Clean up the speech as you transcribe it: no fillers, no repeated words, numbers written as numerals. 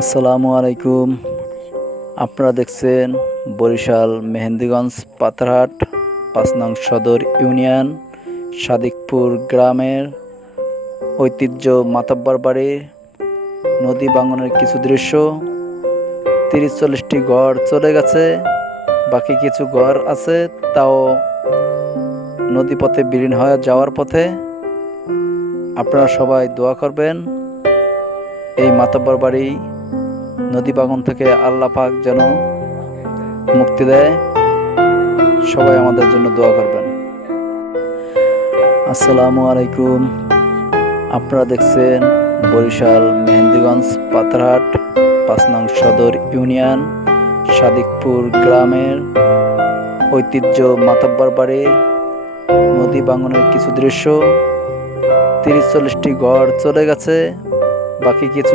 আসসালামু আলাইকুম। আপনারা দেখছেন বরিশাল মেহেন্দিগঞ্জ পাথরহাট ৫ নং সদর ইউনিয়ন সাদিকপুর গ্রামের ঐতিহ্য মাতব্বর বাড়ির নদী ভাঙনের কিছু দৃশ্য। ৩০-৪০টি ঘর চলে গেছে, বাকি কিছু ঘর আছে, তাও নদীপথে বিলীন হয়ে যাওয়ার পথে। আপনারা সবাই দোয়া করবেন এই মাতব্বর বাড়ি নদী ভাঙন থেকে আল্লাহ পাক যেন মুক্তি দেয়। সবাই আমাদের জন্য দোয়া করবেন। আসসালামু আলাইকুম। আপনারা দেখছেন বরিশাল মেহেন্দিগঞ্জ পাথরহাট ৫ নং সদর ইউনিয়ন সাদিকপুর গ্রামের ঐতিহ্য মাতব্বর বাড়ির নদী ভাঙনের কিছু দৃশ্য। ৩০-৪০টি ঘর চলে গেছে, বাকি কিছু